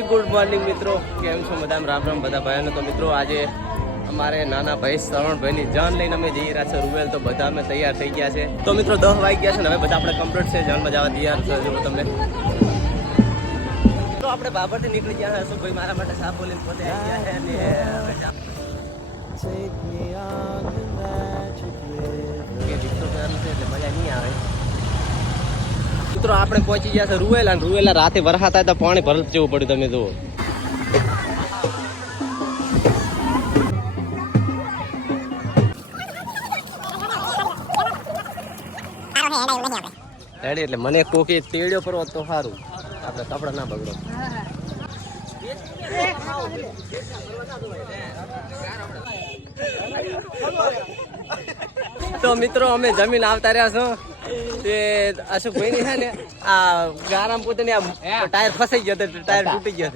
Very good morning મિત્રો, કેમ છો બધા? રામ રામ બધા ભાઈઓને. તો મિત્રો આજે અમારે નાના ભાઈ શ્રવણભાઈની જાન લઈને અમે જઈ રહ્યા છે રૂવેલ. તો બધા અમે તૈયાર થઈ ગયા છે. તો મિત્રો 10 વાગી ગયા છે ને હવે બધા આપણે કમ્પ્લીટ છે, જાનમાં જવા તૈયાર છે. જો તમને તો આપણે બાબરથી નીકળી ગયા છે. અશોકભાઈ મારા માટે સાપ બોલીને પોતે આવી ગયા છે અને એટલે મજા નહીં આવે. મિત્રો આપણે પહોંચી ગયા છે રૂવેલા, અને રૂવેલા રાતે વરસાદ થાય તો પાણી ભરત જવું પડ્યું. તમે જુઓ રેડી. એટલે મને કોકી તેડ્યો પર તો સારું, આપણે કપડા ના બગડો. તો મિત્રો અમે જમીન આવતા રહ્યા છો. તે અશોકભાઈ ની છે ને આ ગારામ પોતે ટાયર ફસાઈ ગયો, ટાયર તૂટી ગયો.